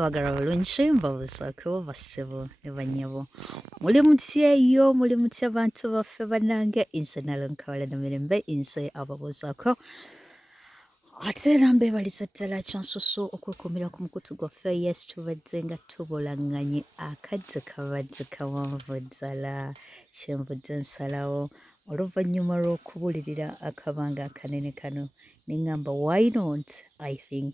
abagala balungi mbabuzaako bassebo ne bannyabo muli mutya eyo muli mutya abantu baffe bannange inse nalonkawala namirembe inse ababuzaako ate era mbeebaliza ddala kyansusu okwekuumira ku mukutu gwaffe yes tubadde nga tubulanganye akadde kabadde kawanvu ddala kyenvudde nsalawo oluvannyuma lw'okubulirira akabanga akanene kano neŋŋamba why not I think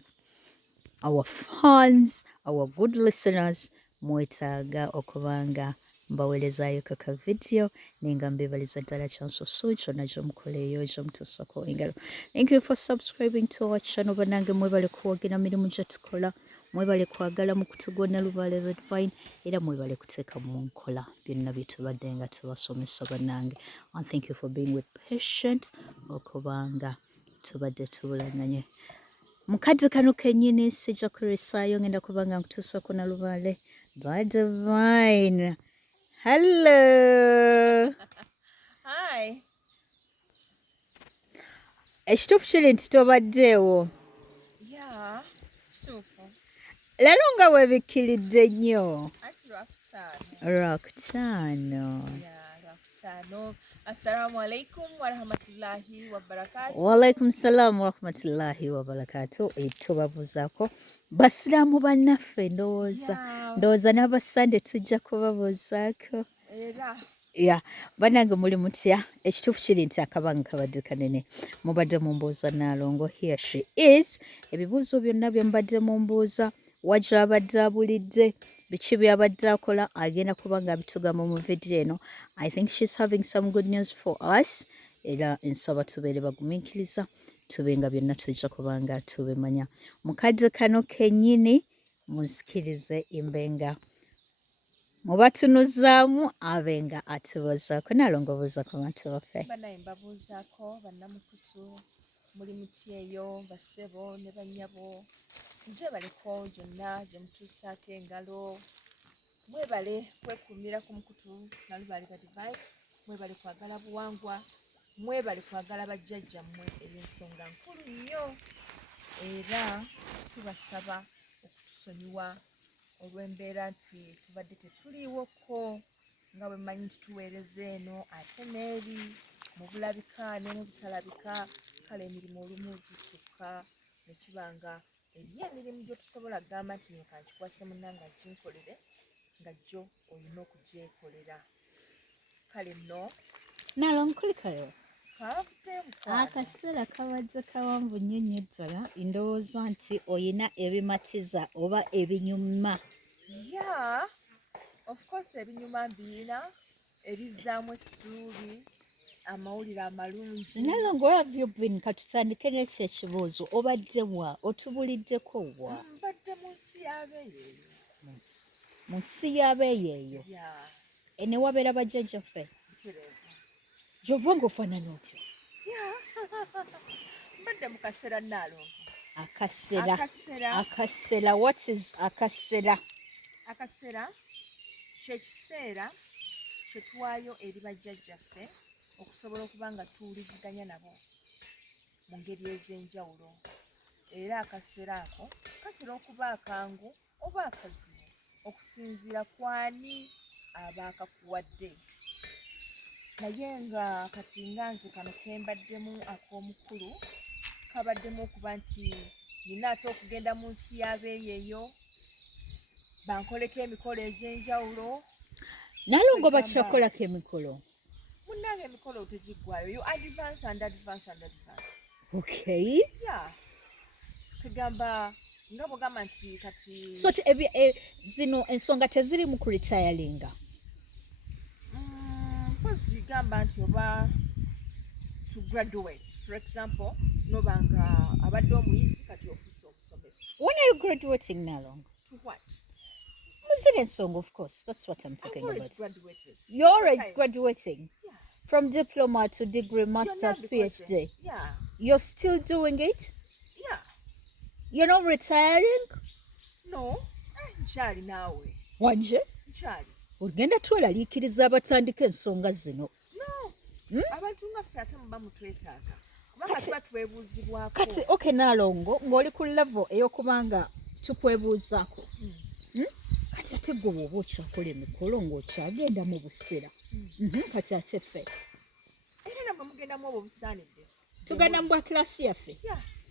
our fans, our good listeners, mwetaaga okubanga mbaweerezaayo kaka video nenga mbebaliza ddala kyansusu kyonna gyomukoleeyo gyomutuusako engalo. Thank you for subscribing to our channel bannange mwebale kuwagira mirimu gye tukola mwebale kwagala mukutu gwonna Lubaale Red Vine era mwebale kuteeka mu nkola byonna bye tubadde nga tubasomesa bannange. And thank you for being with patient okubanga tubadde tubulanganye mukadde kano kennyini sijja kurisaayo ngenda kubanga nkutuusako na Lubaale Divine. Hello. Hi. Ekituufu kiri nti tobaddeewo. Yeah, kituufu. Leero nga weebikkiridde nnyo. Ati Lwakutaano. Lwakutaano. Yeah, Lwakutaano. Assalamu alaikum wa rahmatullahi wa barakatuh. Wa alaikum salam wa rahmatullahi wa barakatuh. Tubabuuzaako basiraamu bannaffe ndowooza n'abasande tujja kubabuuzaako. Era. Yeah, bannange muli mutya ekituufu kiri nti akabanga kabadde kanene mubadde mumbuuza Nalongo here she is ebibuuzo byonna bye mbadde mumbuuza wajja abadde abulidde biki byabadde akola agenda kubanga abitugamba mu video eno. I think she's having some good news for us era nsaba tubeere bagumiikiriza tube nga byonna tujja kubanga tubimanya mukadde kano kennyini munsikirize imbenga mubatunuzaamu abenga atubuuzaako Nalongo buuza ku bantu baffe. Bannaye mbabuuzaako bannamukutu muli mutya eyo bassebo ne bannyabo njebaleko gyonna gye mutuusaako engalo mwebale kwekuumira ku mukutu na Lubaale Red Vine mwebale kwagala buwangwa mwebale kwagala bajjajjammwe ey'ensonga nkulu nnyo era tubasaba okutusonyiwa olw'embeera nti tubadde tetuliiwoko nga bwe mmanyi nti tuweereza eno ate n'eri mu bulabika ne mu butalabika kale emirimu olumu gisukka ne kibanga eriyo emirimu gye tusobola kugamba nti nyoka nkikwase munnange aginkolere nga jjo olina okugyekolera kale nno Nalongo kulikayo twabavuddeyo akaseera kabadde kawanvu nnyo nnyo ddala ndowooza nti oyina ebimatiza oba ebinyuma. Yeah, of course ebinyuma mbirina ebizzaamu essuubi amawulire amalungi. Nalongo where have you been katutandike n'ekyo ekibuuzo obadde wa otubuliddeko wa? Mbadde mu nsi y'abeeyeeyo. Mu nsi y'abeeyeeyo Yeah, ene wabeera bajjajjaffe ntereevu. gy'ova ng'ofaanana otyo. Yeah, mbadde mu kaseera Nalongo. Akaseera what is akaseera? Akaseera kye kiseera kye tuwaayo eri bajjajjaffe okusobola okuba nga tuwuliziganya nabo mu ngeri ez'enjawulo era akaseera ako katera okuba akangu oba akazibu okusinziira kwani aba akakuwadde naye nga kati nga nze kano kembaddemu ak'omukulu kabaddemu okuba nti nina ate okugenda mu nsi y'abeeyeeyo bankoleko emikolo egy'enjawulo. Nalongo bakyakolako emikolo? Munnange emikolo tegiggwayo you advance and advance and advance. Okay. Yeah. Kagamba nga bw'ogamba nti kati so zino ensonga teziri mu kuritayalinga? mpozi gamba nti oba to graduate for example nobanga abadde omuyizi kati ofuuse omusomesa. When are you graduating Nalongo? To what? Muzire ensonga of course that's what I'm talking I've about. graduated. You're always graduating? Yeah. From diploma to degree, master's, PhD. Yeah. You're still doing it? Yeah. You're not retiring? No. Nkyali naawe. Wanje? Nkyali. Ogenda tweraliikiriza abatandika ensonga zino. No. Abantu nga ffe ate muba mutwetaaga. Kubanga tuba twebuuzibwako. Kati okay Nalongo ng'oli ku level ey'okubanga tukwebuuzaako. kati ate gwe bw'oba okyakola emikolo ng'okyagenda mu busera kati ate ffe era namwe mugendamu obwo busaanidde tugenda mu bwa kilasi yaffe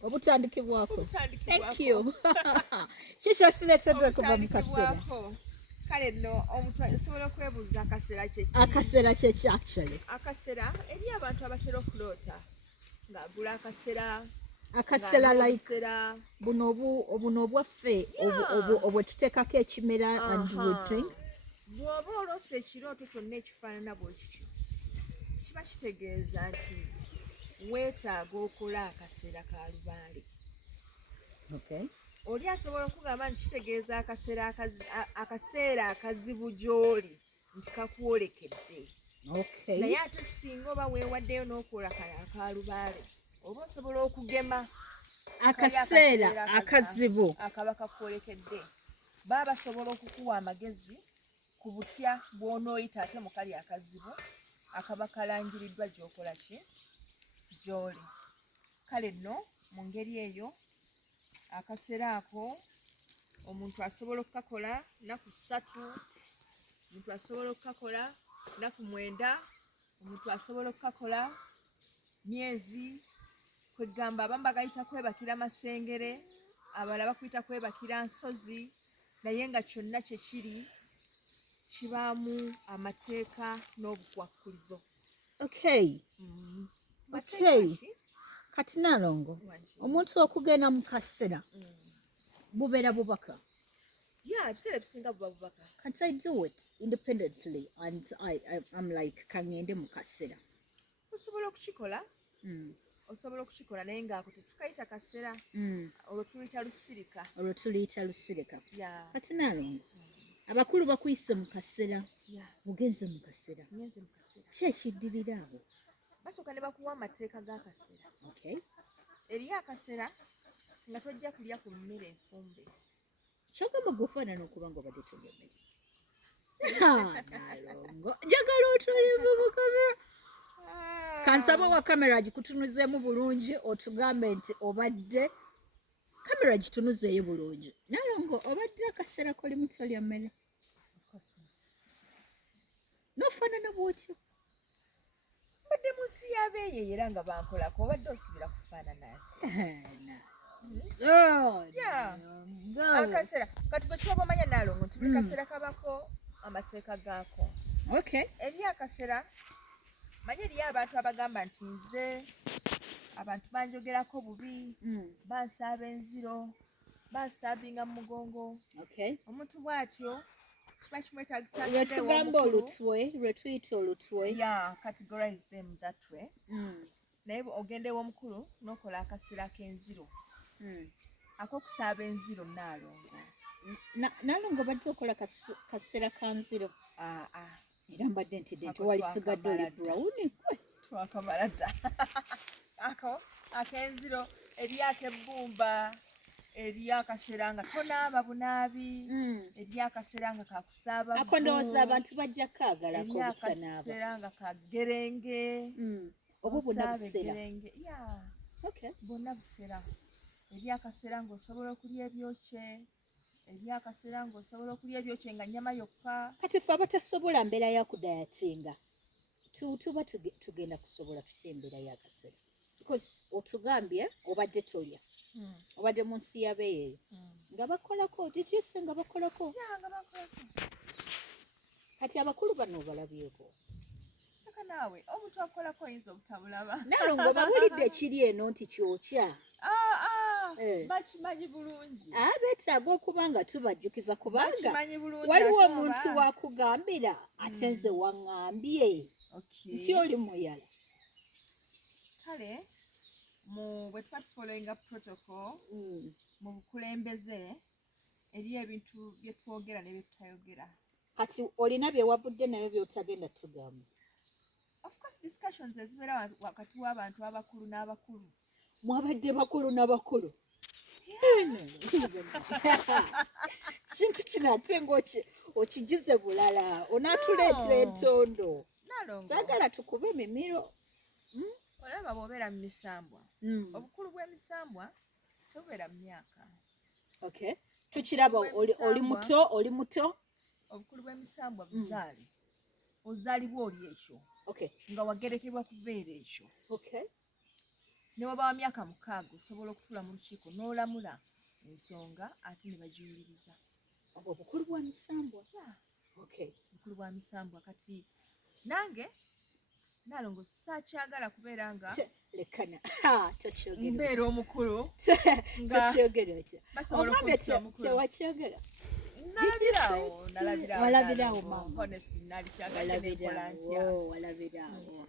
obutandikibwako thank you kikyo kireetedde kuva mu kaseera kale nno omuntu asobola okwebuuza akaseera kyeki actually akaseera eri abantu abatera okuloota ng'agula akaseera like buno obwaffe obwe tuteekako ekimera and we drink bw'oba olose ekirooto kyonna ekifaanana bwe kityo kiba kitegeeza nti weetaaga okola akaseera ka lubaale oli asobola okugamba nti kitegeeza akaseera akazibu gy'oli nti kakwolekedde naye ate singa oba weewaddeyo n'okola aka lubaale oba osobola okugema akaseera akazibu akaba kakwolekedde baba basobola okukuwa amagezi ku butya bw'onooyita ate mu kali akazibu akaba kalangiriddwa gy'okola ki gy'oli kale nno mu ngeri eyo akaseera ako omuntu asobola okukakola nnaku 3 omuntu asobola okukakola nnaku 9 omuntu asobola okukakola myezi kwegamba abamu bagayita kwebakira masengere abalala bakuyita kwebakira nsozi naye nga kyonna kye kiri kibaamu amateeka n'obukwakkulizo kati Nalongo omuntu okugenda mu kaseera bubeera bubaka ebiseera ebisinga buba bubaka can't I do it independently and I'm like kangende mu kaseera osobola okukikola naye ngaako tetukayita kaseera olwo tuliyita lusirika kati Nalongo abakulu bakuyise mu kaseera mugenze mu kaseera ki ekiddirira abo basooka ne bakuwa amateeka g'akaseera eri akaseera nga tojja kulya ku mmere enfumbe kyogamba gweofaanana okuba nga obadde tolya mmere Nalongo njagala otulivu mu kamera kansaba wa kamera gikutunuzeemu bulungi otugambe nti obadde kamera gitunuzeeyo bulungi Nalongo obadde akaseera kolimu tolya mmere n'ofaanana bwotyo mbadde mu nsi y'abeeyo era nga bankolako obadde osubira kufaanana akaseera kati gwe kyoba omanya Nalongo nti buli kaseera kabako amateeka gaako eri akaseera manye eriyo abantu abagamba nti nze abantu banjogerako bubi bansaaba enziro bansitabinga mu mugongo omuntu bw'atyo kiba kimwetagisa lwetugamba olutwe lwetuyita olutwe categorize them that way naye ogenda ew'omukulu n'okola akaseera k'enziro ak'okusaaba enziro Nalongo badde okola kaseera ka nziro era mbadde ntidde nti walisigadde oli brown twakamala dda ako ak'enziro eri ak'ebbumba eri akaseera nga tonaaba bunaabi eri akaseera nga kakusaaba ako ndowooza abantu bajja kaagalako obutanaaba akaseera nga kagerenge obwo bwonna buseera bwonna buseera eri akaseera ng'osobola okulya ebyokye eri akaseera ng'osobola okulya ebyokye nga nnyama yokka kati ffe abatasobola mbeera ya kudayatinga tuba tugenda kusobola tutya embeera y'akaseera because otugambye obadde tolya obadde mu nsi y'abeeyeeyo nga bakolako titise nga bakolako kati abakulu bano obalabyeko naawe omuntu akolako oyinza obutabulaba Nalongo babulidde ekiri eno nti kyokya bakimanyi bulungi beetaaga okuba nga tubajjukiza kubanga waliwo omuntu wakugambira ate nze waŋŋambye nti oli muyala kale bwe tuba tufollowinga protocol mu bukulembeze eri ebintu bye twogera ne bye tutayogera kati olina byewavudde nayo byotagenda tugamba of course discussions ezibeera wakati w'abantu abakulu n'abakulu mwabadde bakulu n'abakulu kintu kino ate ng'okigize bulala onaatuleeta entondo saagala tukube emimiro olaba bw'obeera mu misambwa obukulu bw'emisambwa tebubeera mu myaka tukiraba oli muto obukulu bw'emisambwa buzaale ozaalibwa oli ekyo nga wagerekebwa kubeera ekyo ne waba wa myaka 6 osobola okutuula mu lukiiko n'olamula ensonga ate ne bagiwuliriza obukulu bwa misambwa obukulu bwa misambwa kati nange Nalongo saakyagala kubeera nga mbeera omukulu basobola okutewakyagala nalabirawo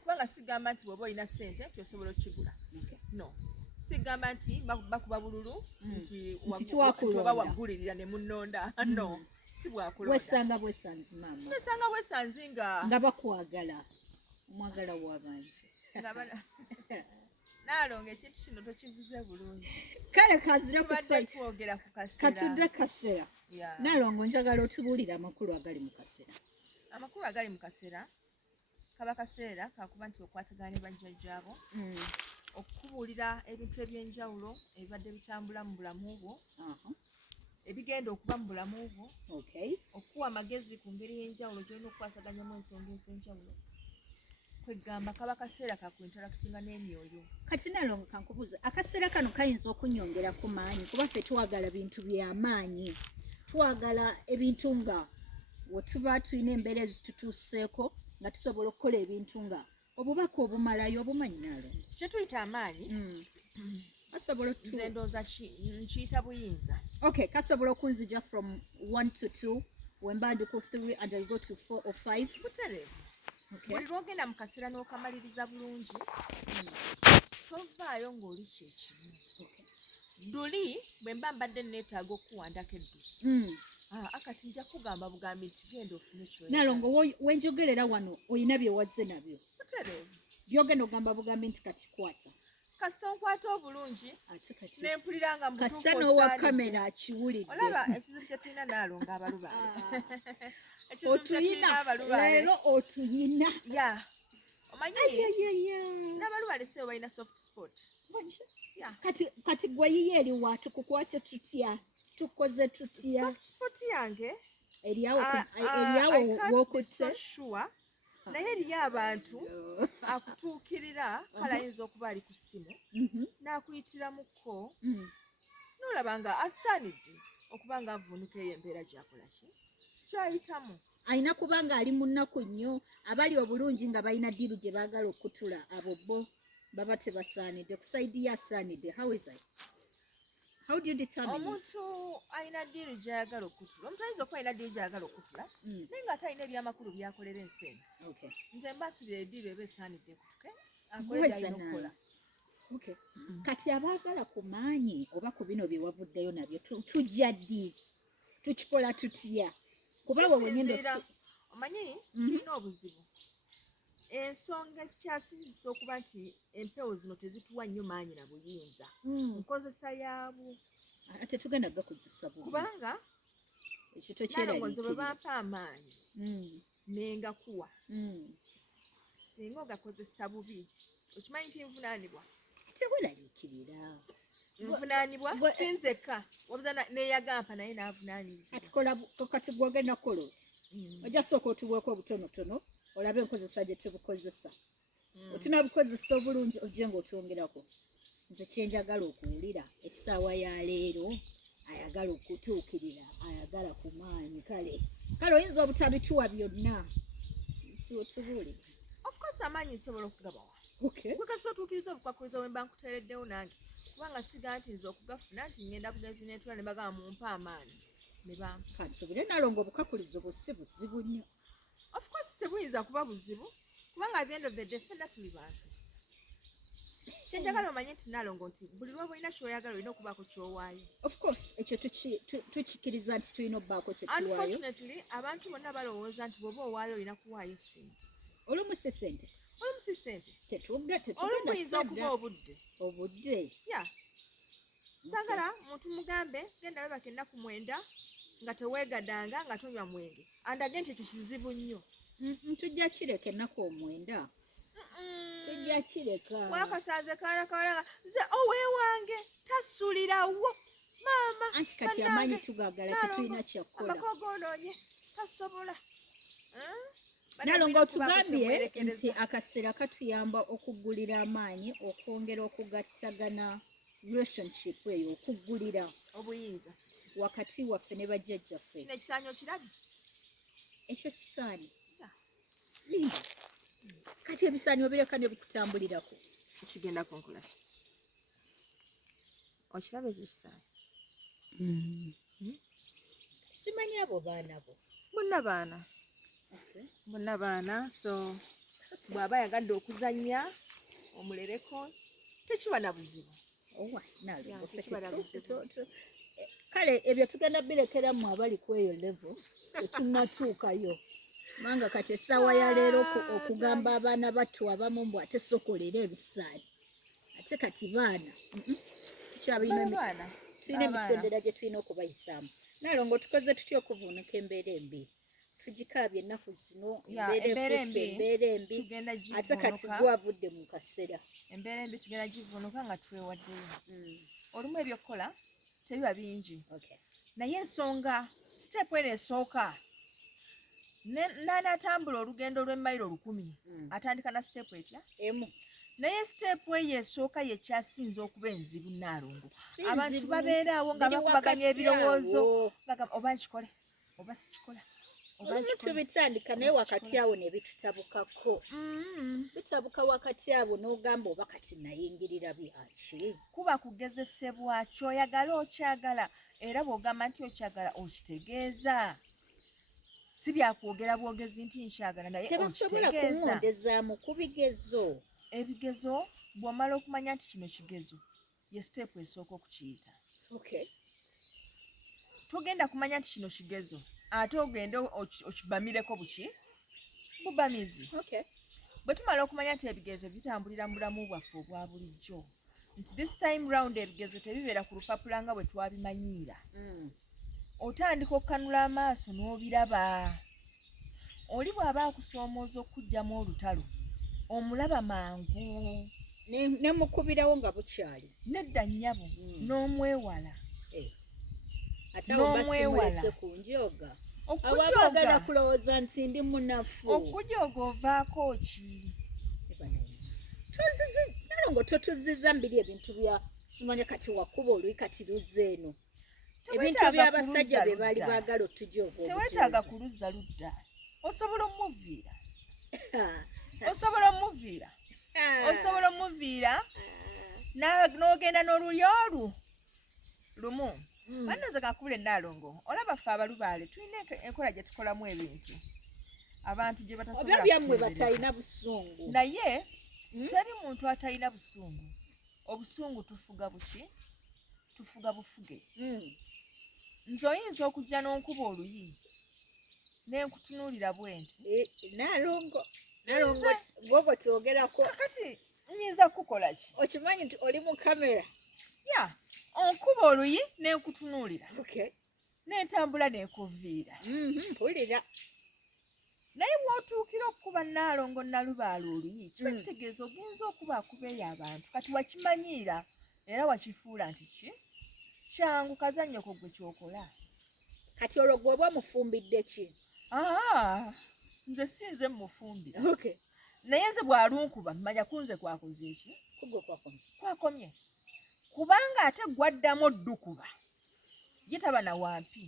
kubanga sigamba nti bw'oba olina ssente nti osobola okigula no sigamba nti bakuba bululu nti oba waggulirira ne munnonda no si bwakulonda wesanga bwesanzi nga bakwagala omwagala w'abantu Nalongo ekintu kino tokivuze bulungi kale kazira twogera ku kaseera katudde kaseera Nalongo njagala otubuulira amakulu agali mu kaseera kaba kaseera kakuba nti okwatagana ne bajjajjaabo okukubuulira ebintu eby'enjawulo ebibadde bitambula mu bulamu bwo ebigenda okuba mu bulamu bwo okuwa amagezi ku ngeri y'enjawulo gy'olina okukwasaganyamu ensonga ez'enjawulo kwegamba kaba kaseera kakwinteractinga n'emyoyo kati Nalongo kankubuuza akaseera kano kayinza okunyongera ku maanyi kuba ffe twagala bintu by'amaanyi twagala ebintu nga wetuba tulina embeera ezitutuuseeko nga tusobola okukola ebintu nga obubaka obumalayo obumanyi Nalongo kye tuyita amaanyi kasobola nze ndowooza nkiyita buyinza kasobola okunzija from 1 to 2 wemba ndi ku 3 and I go to 4 or 5 butereevu buli lwogenda mu kaseera n'okamaliriza bulungi tovaayo ng'oli kyekimu luli bwe mba mbadde neetaaga okuwandako eddusu akati nja kugamba bugambi nti genda ofune kyo Nalongo wenjogerera wano olina bye wazze nabyo butereevu byogenda ogamba bugambi nti kati kwata kasita onkwata obulungi nempulira nga kasano owa kamera akiwulidde olaba ekizibu kye tulina Nalongo abalubaale otuyina leero otuyina omanyi n'abalubaale sebo balina soft spot kati gwe yiye eri watukukwate tutya tukoze tutya soft spot yange eriawo wokutse naye eriyo abantu akutuukirira kale ayinza okuba ali ku ssimu n'akuyitiramuko n'olaba nga asaanidde okuba nga avuunuka eyo embeera gyakola ki kyayitamu alina kuba nga ali mu nnaku nnyo abali obulungi nga balina ddiru gye baagala okutula abo bo baba tebasaanidde ku sayidi ye asaanidde how do you determine omuntu alina ddiru gy'ayagala okutula omuntu ayinza okuba alina ddiru gy'ayagala okutula naye nga ate alina ebyamakulu byakolera ensi eno nze mba asuubira eddiru eba esaanidde kutuke akole gy'alina okukola kati abaagala ku maanyi oba ku bino bye wavuddeyo nabyo tujja ddi tukikola tutya kuba bwe wenyenda omanyi tulina obuzibu ensonga ekikyasinzisa okuba nti empewo zino tezituwa nnyo maanyi na buyinza nkozesa yaabwo ate tugenda gakozesa kubanga ekyo tokyeraliikirira bwe bampa amaanyi nengakuwa singa ogakozesa bubi okimanyi nti nvunaanibwa teweraliikirira nvunaanibwa sinzeka wabula neyagampa naye n'avunaanibwa kati gwogenda kukola oti ojja sooka otuweeko obutonotono olabe enkozesa gye tubukozesa otunabukozesa obulungi ojje ng'otwongerako nze kyenjagala okuwulira essaawa ya leero ayagala okutuukirira ayagala ku maanyi kale oyinza obutabituwa byonna tubuulire of course amaanyi nsobola okugabawa kwekasa otuukiriza obukwakkulizo bwe mba nkuteereddewo nange kubanga siga nti nze okugafuna nti ngenda bugenzi netula ne bagamba mumpa amaanyi ne bampa kansubire Nalongo obukakulizo bwo si buzibu nnyo of course tebuyinza kuba buzibu kubanga at the end of the day ffenna tuli bantu kyenjagala omanye nti Nalongo nti buli lw'oba olina kyoyagala olina okubaako kyowaayo of course ekyo tukikiriza nti tulina okubaako kyetuwaayo unfortunately abantu bonna balowooza nti bw'oba owaayo olina kuwaayo sente olumu si sente olumuyinza okuba obudde sagala muntu mugambe genda webaka ennaku 9 nga teweegadanga nga tonywa mwenge andage nti ekyo kizibu nnyo tujja kireka ennaku 9 tujja kireka wakasanze kaana kawalanga nze oweewange tasulirawo maama anti kati amaanyi tugagala tetulina kyakukola. amakogonoonye tasobola Nalongo otugambye nti akaseera katuyamba okuggulira amaanyi okwongera okugattagana relationship eyo okuggulira obuyinza wakati waffe ne bajjajjaffe. kino ekisaanyi okirabye Ekyo kisaanyi linda kati ebisaanyi obireka ne bikutambulirako ekigenda kunkola okirabye ekyo kisaanyi simanyi abo baana bo bonna baana so bw'aba yagadde okuzannya omulereko tekiba na buzibu. Kale ebyo tugenda birekeramu abali ku eyo level tetunnatuukayo manga kati essaawa ya leero okugamba abaana battu abamu mbu ate sokolera ebisaanyi ate kati baana tulina emitendera gye tulina okubayisaamu. Nalongo tukoze tutya okuvuunuka embeera embi tugikaabye ennaku zino embeera embi ate kati gwavudde mu kaseera embeera embi tugenda givuunuka nga twewaddeyo olumu ebyokukola tebiba bingi naye ensonga siteepu eno esooka n'anaatambula olugendo lw'emmayiro 100 atandika na siteepu etya emu naye siteepu eyo esooka yekyasinze okuba enzibu. Naalongo abantu babeeraawo nga bakubaganya ebirowoozo oba nkikole oba sikikola tubitandika naye wakati awo ne bitutabukako bitabuka wakati abo n'ogamba oba kati nayingirira byaki kuba kugezesebwa kyoyagala okyagala era bw'ogamba nti okyagala okitegeeza si byakwogera bwogezi nti nkyagala naye tebasobola kumwondezaamu ku bigezo ebigezo bw'omala okumanya nti kino kigezo ye siteepu esooka okukiyita togenda kumanya nti kino kigezo ate ogende okibamireko bubamizi bwe tumala okumanya nti ebigezo bitambulira mu bulamu bwaffe obwa bulijjo nti this time round ebigezo tebibeera ku lupapula nga bwe twabimanyiira otandika okukanula amaaso n'obiraba oli bw'aba akusoomooza okuggyamu olutalo omulaba mangu ne mukubirawo nga bukyali nedda nnyabo n'omwewala ate obasimuleese ku njoga abaagala kulowooza nti ndi munafu okujooga ovaako ki nalongo totuziza mbiri ebintu bya simanya kati wakuba oluyi kati luzza eno ebintu by'abasajja be baali baagala otujooga teweetaaga kuluzza ludda osobola omuviira n'ogenda n'oluyo lumu bannoze kakubule Naalongo olaba ffe abalubaale tulina enkola gye tukolamu ebintu abantu gye batasobola oba byammwe batalina busungu naye teri muntu atalina busungu obusungu tufuga bufuge nze oyinza okujja n'onkuba oluyi n'enkutunuulira bwenti Naalongo gwogwo twogerako kati nyinza kukola ki okimanyi nti oli mu kamera onkuba oluyi n'enkutunuulira n'entambula n'ekuviira mpulira naye bw'otuukira okukuba Naalongo nalubaala oluyi kiba kitegeeza ogenza okubaeyo abantu kati wakimanyiira era wakifuula nti kyangu kazannyoko gwe kyokola kati olwo gweoba mufumbidde ki nze sinze mmufumbira naye nze bw'alunkuba mmanya kunze kwakoze eki kwakomye kubanga ate gwaddamu oddukuba ye taba na wampi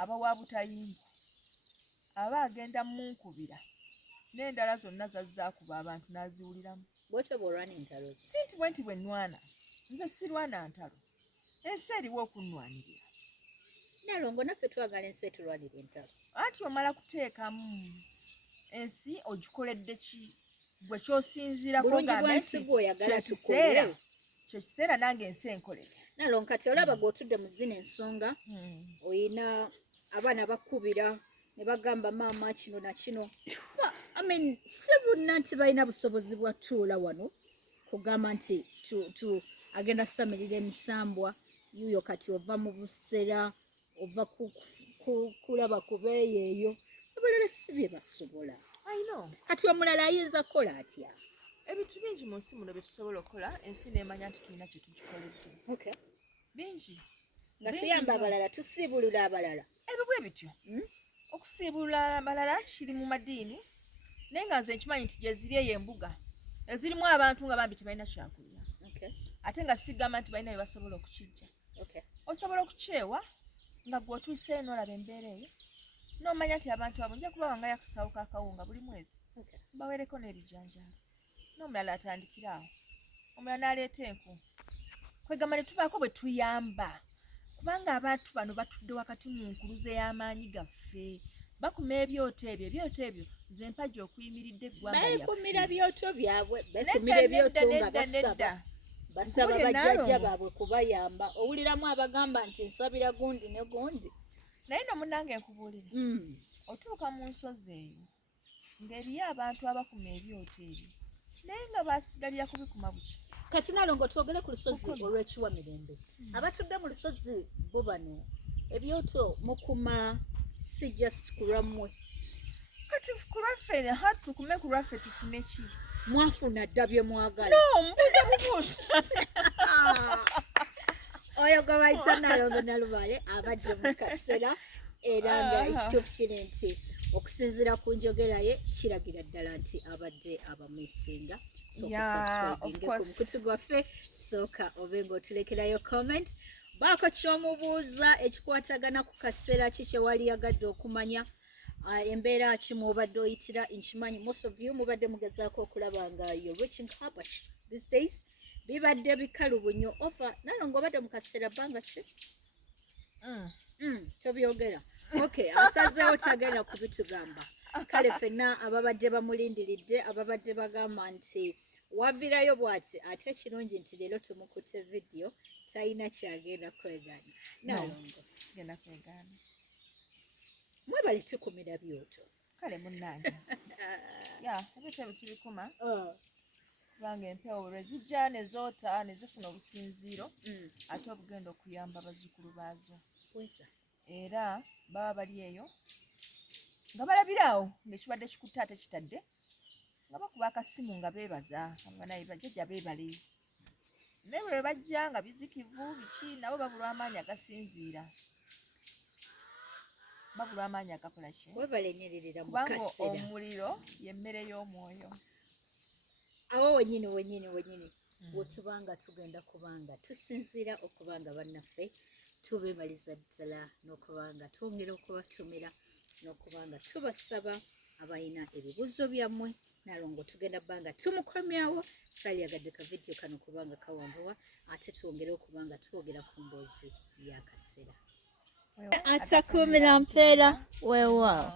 aba wa butayimba aba agenda munkubira n'endala zonna zazzaakuba abantu n'aziwuliramu si nti bwe nti bwe nnwana nze sirwana ntalo ensi eriwo okunnwanirira Naalongo naffe twagala ensi etulwanira entalo anti omala kuteekamu ensi ogikoledde ki gwe kyosinziirako kyo kiseera nange ensi enkolere Naalongo kati olaba gw'otudde mu zino ensonga oyina abaana bakubira ne bagamba maama kino na kino si bonna nti balina busobozi bwa tuula wano kugamba nti agenda samirira emisambwa yuuyo kati ova mu busera ova kulaba kubeeyo eyo abalala si bye basobola kati omulala ayinza kukola atya ebintu bingi mu nsi muno bye tusobola okukola ensi n'emanya nti tulina kye tugikoledde bingi nga bingi tuyamba nnyo. abalala tusiibulula abalala. ebyo bwe bityo okusiibulula abalala kiri mu madiini naye nga nze nkimanyi nti gye ziri eyo embuga ezirimu abantu nga bambi tebalina kyakulya ate nga sigamba nti balina bye basobola okukijja. Osobola okukyewa nga gwe otuuseeyo n'olaba embeera eyo n'omanya nti abantu abo nja kubawangayo akasawo k'akawunga buli mwezi mbaweereko n'ebijanjaalo n'omulala atandikira awo omulala n'aleeta enku kwegamba ne tubaako bwe tuyamba kubanga abantu bano batudde wakati mu nkuluze y'amaanyi gaffe bakuma ebyoto ebyo ze mpagi okuyimiridde eggwanga yaffe. Beekumira byoto byabwe, beekumira ebyoto nga basaba bajjajja baabwe kubayamba. Owuliramu abagamba nti nsabira gundi ne gundi. Naye no munnange nkubuulira otuuka mu nsozi eyo ng'eriyo abantu abakuma ebyoto ebyo naye nga basigalira kubikuma buki. Kati Nalongo twogere ku lusozi olw'ekiwa Mirembe. Abatudde mu lusozi bo bano ebyoto mukuma si just ku lwammwe. Kati ku lwaffe hati tukume ku lwaffe tufune ki? Mwafuna dda bye mwagala. No, mbuuza. Oyo gwe bayita Nalongo Nalubale abadde mu kaseera era nga ekituufu kiri nti okusinziira ku njogera ye kiragira ddala nti abadde abamwesinga. Ku mukutu gwaffe sooka obe ng'otulekerayo comment. Baako ky'omubuuza ekikwatagana ku kaseera ki kye wali yagadde okumanya embeera ki mw'obadde oyitira. Nkimanyi most of you mubadde mugezaako okulaba nga you're reaching Herbert these days. Bibadde bikalubu nnyo ofa Nalongo obadde mu kaseera bbanga ki? Tobyogera. Okay, asazeewo tagenda kubitugamba. Kale ffenna ababadde bamulindiridde ababadde bagamba nti wavirayo bw'ati ate ekirungi nti leero tumukute vidiyo talina kyagenda kwegaana. Nalongo sigenda kwegaana. Mwebale tukumira byoto. Kale munnange ebyoto ebyo tubikuma kubanga empewo lwe zijja ne zoota ne zifuna obusinziiro ate obugenda okuyamba abazzukulu baazo. Era baba bali eyo nga balabiraawo ng'ekibadde kikutte ate kitadde nga bakuba akasimu nga beebaza abanaye bajjajja beebale naye bwe bajja nga bizikivu biki nabo babulwa amaanyi agasinziira babulwa amaanyi agakola ki kubanga omuliro y'emmere y'omwoyo. Awo wennyini wetubanga tugenda kubanga tusinziira okubanga bannaffe tubeebaliza ddala n'okubanga twongera okubatumira n'okubanga tubasaba abalina ebibuuzo byammwe. Nalongo tugenda bbanga tumukomyawo saalyagadde ka vidiyo kano kubanga kawambuwa ate twongere okubanga twogera ku mboozi y'akaseera. Atakumira mpeera weewaawo.